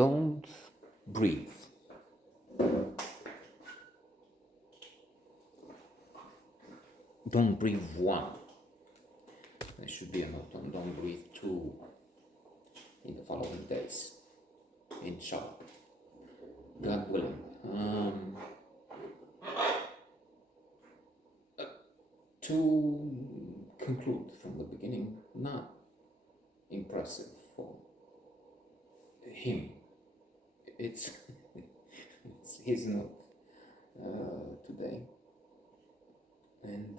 don't breathe. Don't breathe one. There should be a note on don't breathe two in the following days. Inshallah. God willing. To conclude from the beginning, not impressive for him. It's his note today, and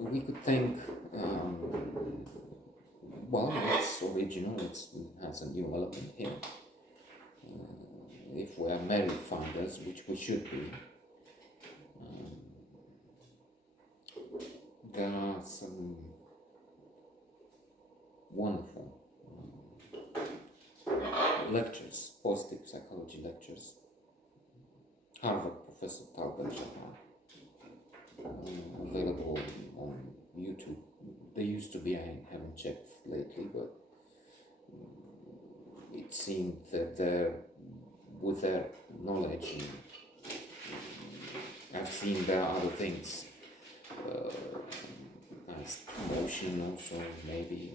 we could think, well, it's original. It has a new element here. If we are married finders, which we should be, there are some wonderful lectures, positive psychology lectures. Harvard Professor Talbot Jahan, available on YouTube. They used to be, I haven't checked lately, but it seemed that with their knowledge, I've seen there are other things, as promotion also, maybe,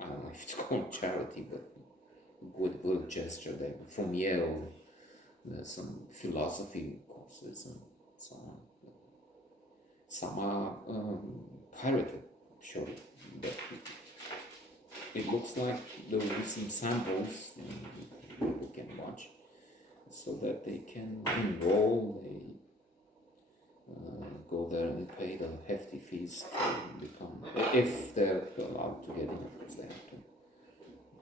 I don't know if it's called charity, but with a little gesture there. From Yale, there's some philosophy courses and so on. Some are pirated, sure, but it looks like there will be some samples people can watch, so that they can enroll, they go there and pay the hefty fees to become, if they're allowed to get in, because they have to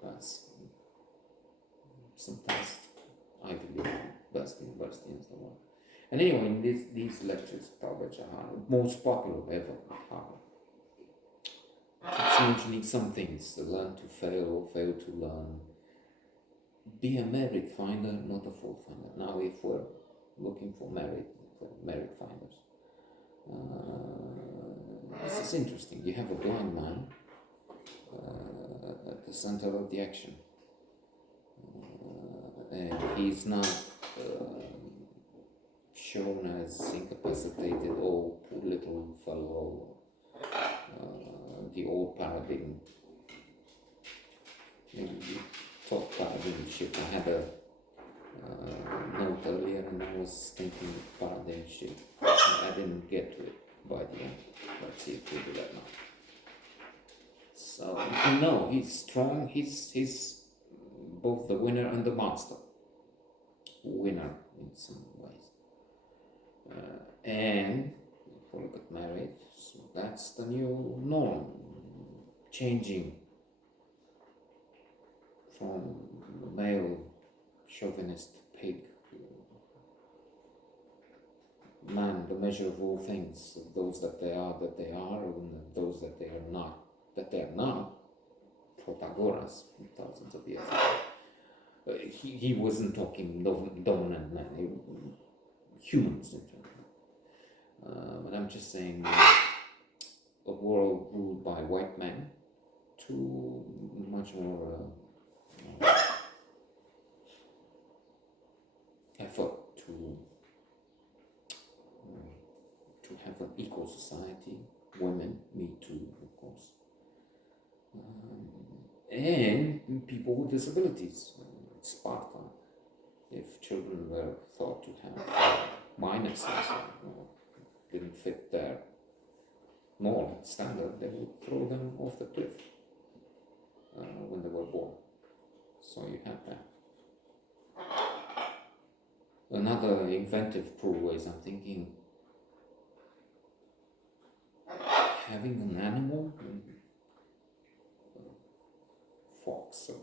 pass some test, Ivy League, best university and so on. And anyway, in these lectures, Talbot Jahan, most popular ever at Harvard, it's mentioning some things: learn to fail, fail to learn. Be a merit finder, not a fault finder. Now, if we're looking for merit finders, this is interesting. You have a blind man at the center of the action, and he's not shown as incapacitated, oh, poor little fellow, the old paradigm. Maybe we talked paradigm shift. I had a note earlier, and I was thinking paradigm shift. I didn't get to it by the end. Let's see if we do that now. So, no, he's strong. He's both the winner and the master. Winner in some ways. And if we look at marriage, so that's the new norm, changing from the male chauvinist pig man, the measure of all things, those that they are, and those that they are not, Protagoras, thousands of years ago. He wasn't talking dominant man, humans in general. But I'm just saying, a world ruled by white men to much more effort to have an equal society. Women, me too, of course. And people with disabilities. Sparta, if children were thought to have minuses or didn't fit their moral standard, they would throw them off the cliff when they were born. So you have that. Another inventive prowess, I'm thinking, having an animal, fox, so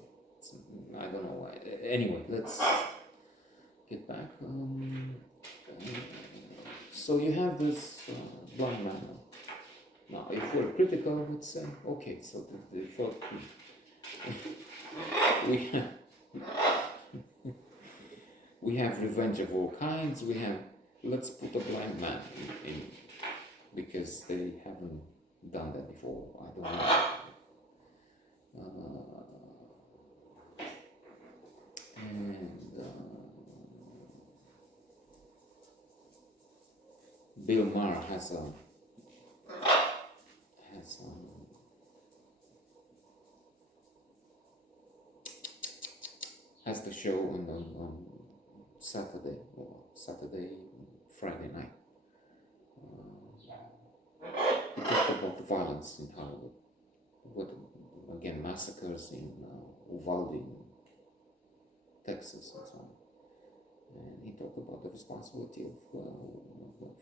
I don't know why. Anyway, let's get back. So you have this blind man. Now, if we're critical, I would say, okay, so the thought we have revenge of all kinds. Let's put a blind man in because they haven't done that before. I don't know. And Bill Maher has has has the show on Saturday or Friday night. He talked about the violence in Hollywood, with again massacres in Uvalde, Texas, and so on. And he talked about the responsibility of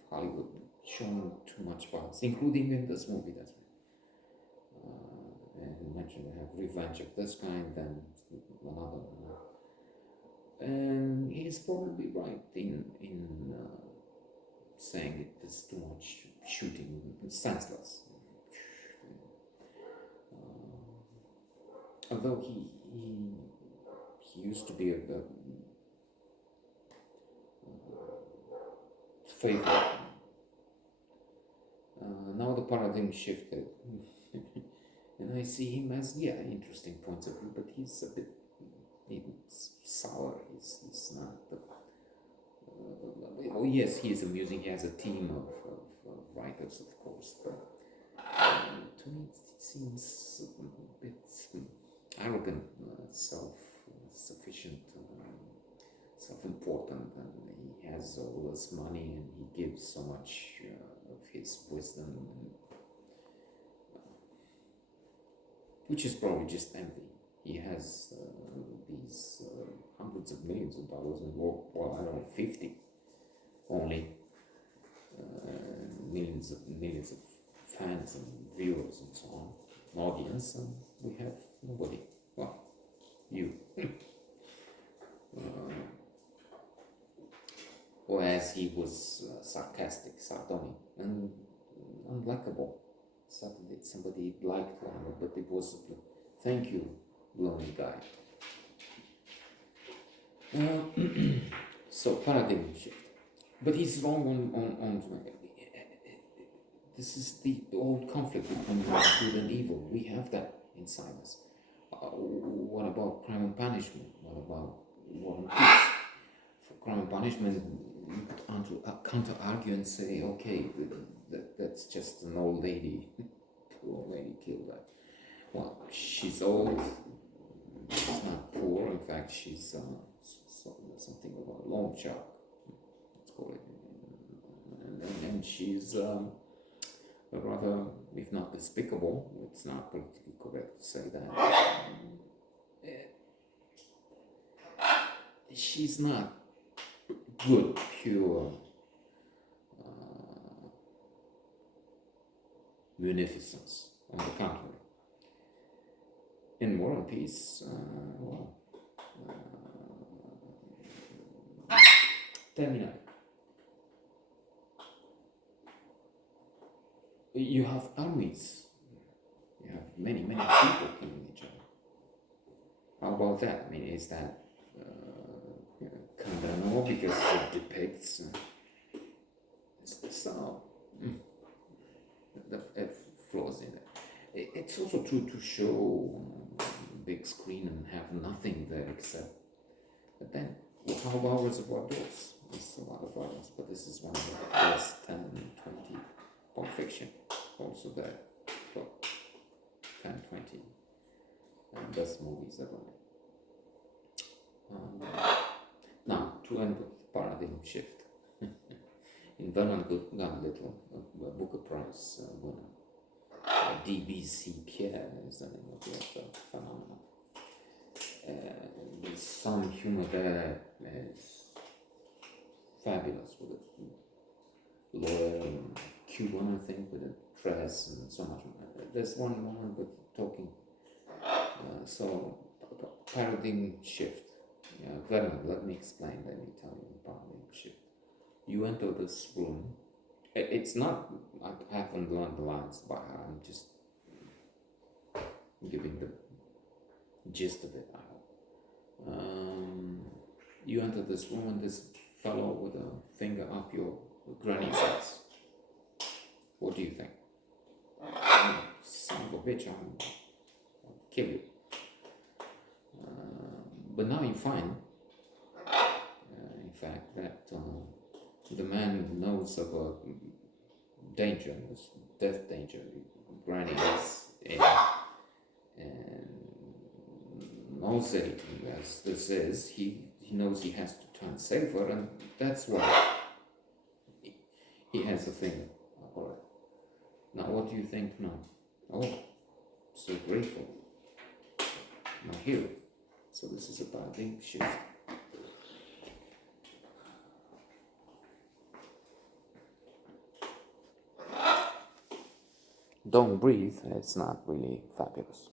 Hollywood showing too much violence, including in this movie. That's right. And he mentioned they have revenge of this kind, then another. And he's probably right in saying it is too much shooting, it's senseless. Although he used to be a favorite. Now the paradigm shifted, and I see him as interesting points of view, but he's a bit sour. He's not. Oh yes, he is amusing. He has a team of writers, of course, but to me it seems a bit arrogant, self-sufficient, self-important, and he has all this money and he gives so much of his wisdom, which is probably just empty. He has these hundreds of millions of dollars and well, I don't know, 50 only, millions of fans and viewers and so on, audience, and we have nobody. Well, you. Whereas he was sarcastic, sardonic, and unlikable. Suddenly somebody liked one, but it was thank you, lonely guy. So paradigm shift. But he's wrong on this is the old conflict between good and evil. We have that inside us. What about Crime and Punishment? What about War and Peace? For Crime and Punishment, you could counter-argue and say, okay, that's just an old lady. Poor old lady killed that. Well, she's old. She's not poor. In fact, she's something about a loan shark. Let's call it. And she's rather, if not despicable, it's not politically correct to say that. She's not good, pure munificence. On the contrary. In War and Peace, Terminator. You have armies. You have many people killing each other. How about that? I mean, is that condemnable because it depicts some the flaws in it? It's also true to show big screen and have nothing there except. But then, how about Reservoir Dogs? There's a lot of violence, but this is one of the best 10, 20. Pulp Fiction, also there. Well, 10, 20 best movies ever made. Now, to end with paradigm shift. In Vernon Gundittle, a Booker Prize winner. DBC Pierre is the name of the author. Phenomenal. There's some humor there is fabulous with a lawyer and Cuban, I think, with a dress and so much. There's one moment with talking. So, paradigm shift. Vernon, let me explain, let me tell you paradigm shift. You enter this room. It's not, I haven't learned the lines by heart, I'm just giving the gist of it, I hope. You enter this room and this fellow with a finger up your granny's ass. What do you think? Son of a bitch, I'll kill you. But now you find, in fact, that the man knows of a danger, death danger. Granny is in, and nauseating as this is, he knows he has to try and save her, and that's why he has the thing. All right. Now, what do you think now? Oh, so grateful. My hero. So this is about the shift. Don't breathe, it's not really fabulous.